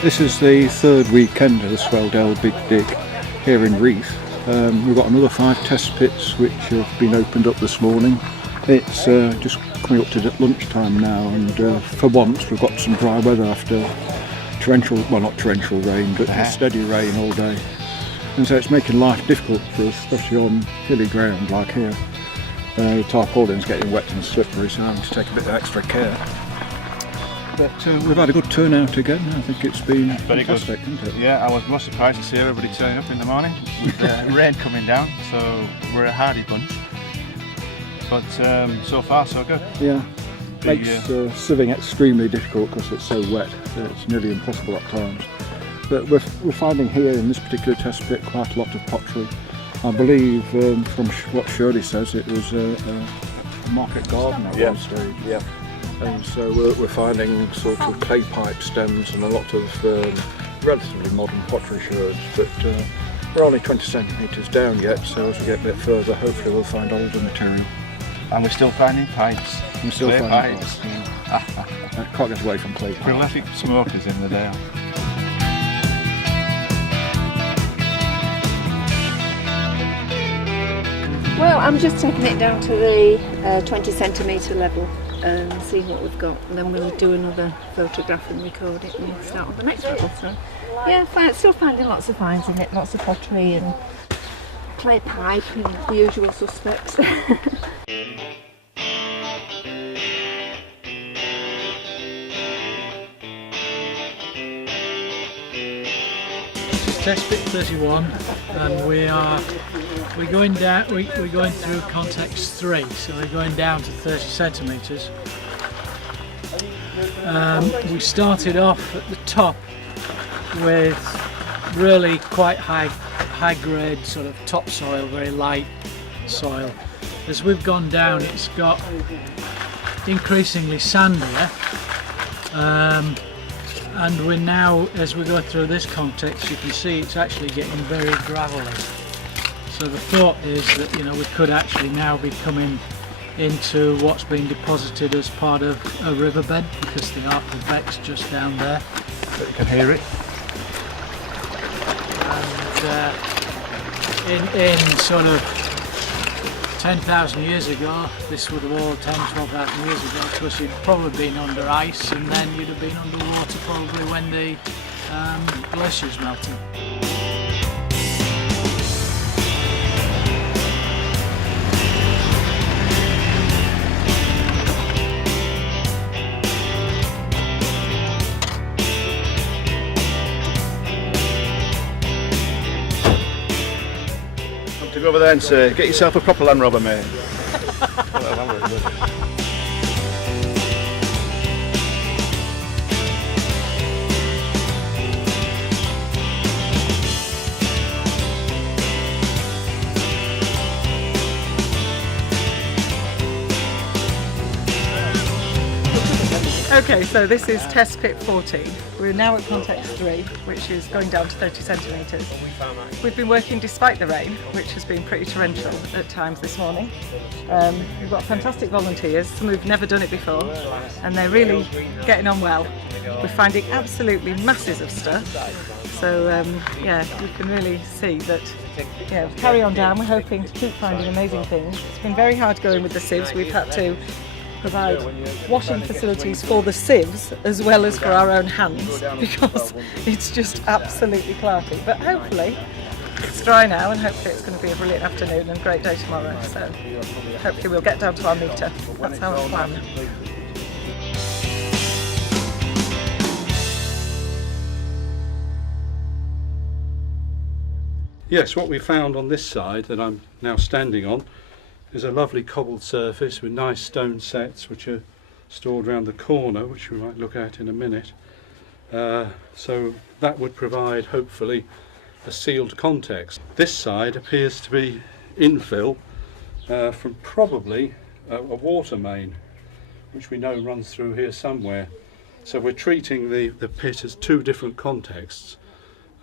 This is the third weekend of the Swaledale Big Dig here in Reeth. We've got another 5 test pits which have been opened up this morning. It's just coming up to lunchtime now, and for once we've got some dry weather after torrential, well not torrential rain, but steady rain all day. And so it's making life difficult for us, especially on hilly ground like here. The tarpaulin's getting wet and slippery, so I have to take a bit of extra care. But we've had a good turnout again. I think it's been very fantastic, good. Hasn't it? Yeah, I was most surprised to see everybody turning up in the morning with rain coming down, so we're a hardy bunch. But so far so good. Yeah, makes sieving extremely difficult because it's so wet. It's nearly impossible at times. But we're finding here in this particular test pit quite a lot of pottery. I believe from what Shirley says, it was a market garden at one stage. Yeah. And so we're finding sort of clay pipe stems and a lot of relatively modern pottery sherds, but we're only 20 centimetres down yet, so as we get a bit further hopefully we'll find older material. And we're still finding pipes. We're still clay finding pipes. Can't get away from clay pipes. Prolific smokers in the day. Well, I'm just taking it down to the 20 centimetre level and seeing what we've got, and then we'll do another photograph and record it and start on the next level. So yeah, still finding lots of finds in it, lots of pottery and clay pipe and the usual suspects. Test pit 31, and we're going down. We're going through context 3, so we're going down to 30 centimetres. We started off at the top with really quite high grade sort of topsoil, very light soil. As we've gone down, it's got increasingly sandier. And we're now, as we go through this context, you can see it's actually getting very gravelly. So the thought is that, you know, we could actually now be coming into what's been deposited as part of a riverbed, because the Arkengarthdale's just down there. But you can hear it. And in sort of 10,000 years ago, this would have all 12,000 years ago, because you'd probably been under ice, and then you'd have been underwater probably when the glaciers melted. To go over there and say, get yourself a proper Land Rover, mate. Okay, so this is test pit 14. We're now at context 3, which is going down to 30 centimetres. We've been working despite the rain, which has been pretty torrential at times this morning. We've got fantastic volunteers, some who've never done it before, and they're really getting on well. We're finding absolutely masses of stuff. So yeah, you can really see that, you know, carry on down. We're hoping to keep finding amazing things. It's been very hard going with the sieves. We've had to provide washing facilities for the sieves as well as for our own hands, because it's just absolutely clarky. But hopefully it's dry now, and hopefully it's going to be a brilliant afternoon and great day tomorrow. So hopefully we'll get down to our meter. That's our plan. Yes, what we found on this side that I'm now standing on is a lovely cobbled surface with nice stone sets which are stored around the corner, which we might look at in a minute. So that would provide, hopefully, a sealed context. This side appears to be infill from probably a water main, which we know runs through here somewhere. So we're treating the pit as 2 different contexts.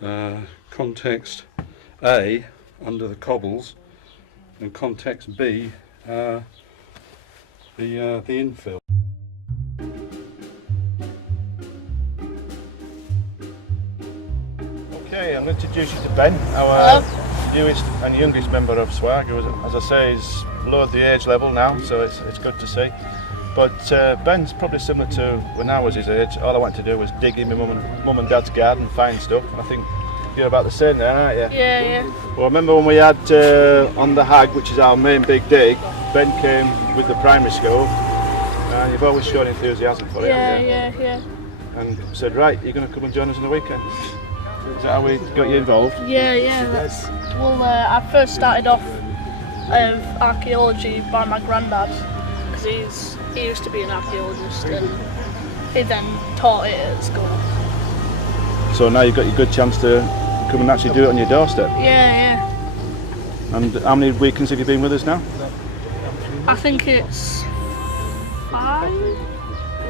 Context A, under the cobbles, and context B, the infill. Okay, I'm going to introduce you to Ben, our newest and youngest member of SWAG, who, as I say, is below the age level now, so it's good to see. But Ben's probably similar to when I was his age. All I wanted to do was dig in my mum and dad's garden and find stuff. I think you're about the same there, aren't you? Yeah. Well, I remember when we had on the Hag, which is our main big dig, Ben came with the primary school, and you've always shown enthusiasm for it, haven't you? Yeah. And said, right, you're going to come and join us on the weekend. Is that how we got you involved? Yeah. I first started off archaeology by my granddad, because he used to be an archaeologist, and he then taught it at school. So now you've got your good chance to come and actually do it on your doorstep. Yeah. And how many weekends have you been with us now? I think it's 5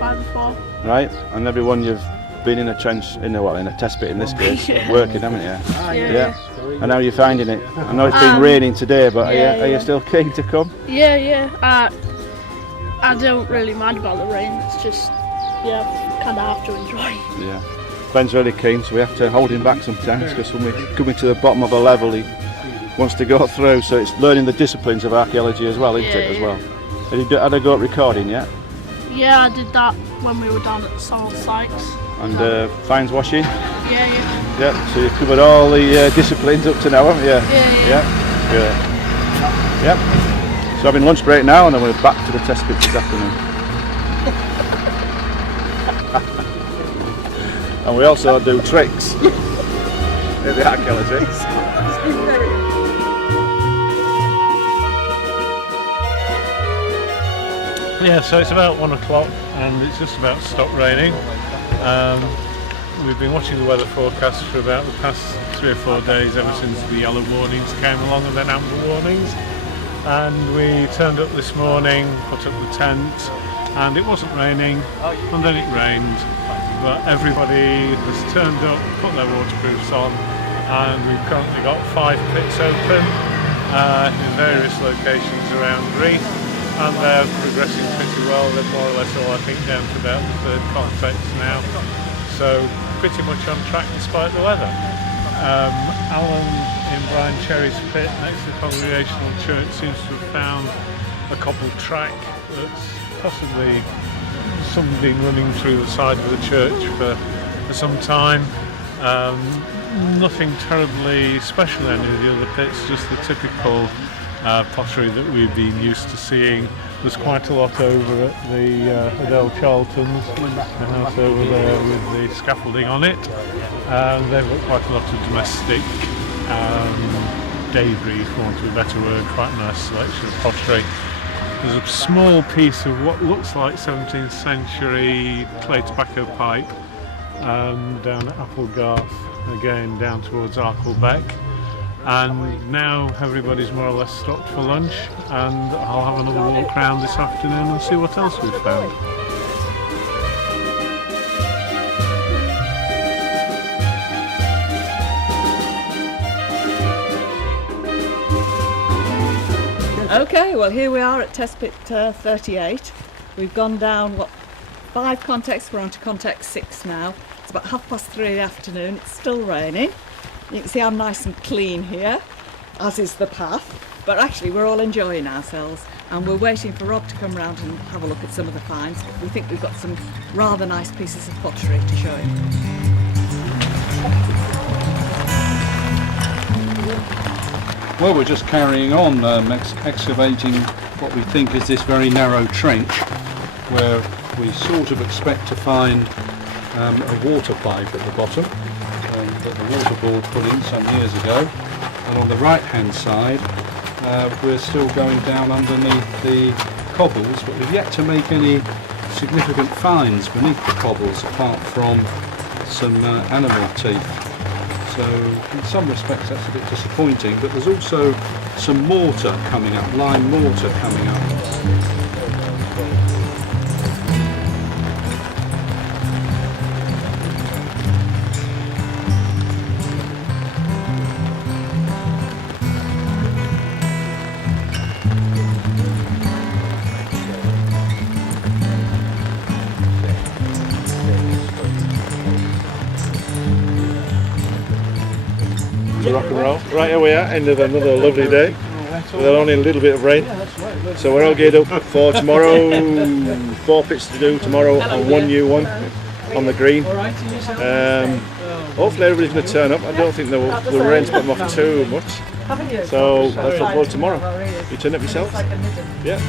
or 4. Right, and everyone you've been in a trench, in a test pit in this case, working, haven't you? Yeah. And how are you finding it? I know it's been raining today, but are you still keen to come? Yeah. I don't really mind about the rain. It's just, kind of have to enjoy. Yeah. Ben's really keen, so we have to hold him back sometimes, because when we're coming to the bottom of a level, he wants to go through. So it's learning the disciplines of archaeology as well, isn't it? As well. Have you had a go at recording yet? Yeah, I did that when we were down at Salt Sykes. And fines washing? Yeah. Yeah, so you've covered all the disciplines up to now, haven't you? Yeah. Good. Yep. So having lunch break now, and then we're back to the test pit this afternoon. And we also do tricks in the archaeology. Yeah, so it's about 1 o'clock and it's just about stopped raining. We've been watching the weather forecast for about the past 3 or 4 days, ever since the yellow warnings came along and then amber warnings. And we turned up this morning, put up the tent, and it wasn't raining, and then it rained. But everybody has turned up, put their waterproofs on, and we've currently got 5 pits open in various locations around Reef, and they're progressing pretty well. They're more or less all, I think, down to about the 3rd context now. So pretty much on track despite the weather. Alan in Brian Cherry's pit next to the Congregational Church seems to have found a cobbled track that's possibly somebody running through the side of the church for some time. Nothing terribly special in any of the other pits, just the typical pottery that we've been used to seeing. There's quite a lot over at the Adele Charlton's, the house over there with the scaffolding on it. They've got quite a lot of domestic debris, for want of a better word, quite a nice selection of pottery. There's a small piece of what looks like 17th century clay tobacco pipe down at Arkengarthdale, again down towards Archaeology. And now everybody's more or less stopped for lunch, and I'll have another walk around this afternoon and see what else we've found. Okay, well here we are at test pit 38. We've gone down 5 contexts, we're on to context 6 now. It's about 3:30 in the afternoon, it's still raining. You can see I'm nice and clean here, as is the path, but actually we're all enjoying ourselves and we're waiting for Rob to come round and have a look at some of the finds. We think we've got some rather nice pieces of pottery to show you. Well, we're just carrying on excavating what we think is this very narrow trench, where we sort of expect to find a water pipe at the bottom that the water board put in some years ago. And on the right hand side we're still going down underneath the cobbles, but we've yet to make any significant finds beneath the cobbles apart from some animal teeth. So in some respects that's a bit disappointing, but there's also some mortar coming up, lime mortar coming up. to rock and roll. Right, here we are, end of another lovely day. With only a little bit of rain. So we're all geared up for tomorrow. 4 pits to do tomorrow and 1 new one on the green. Hopefully everybody's going to turn up. I don't think the rain's put them off too much. So let's look forward to tomorrow. You turn up yourself? Yeah.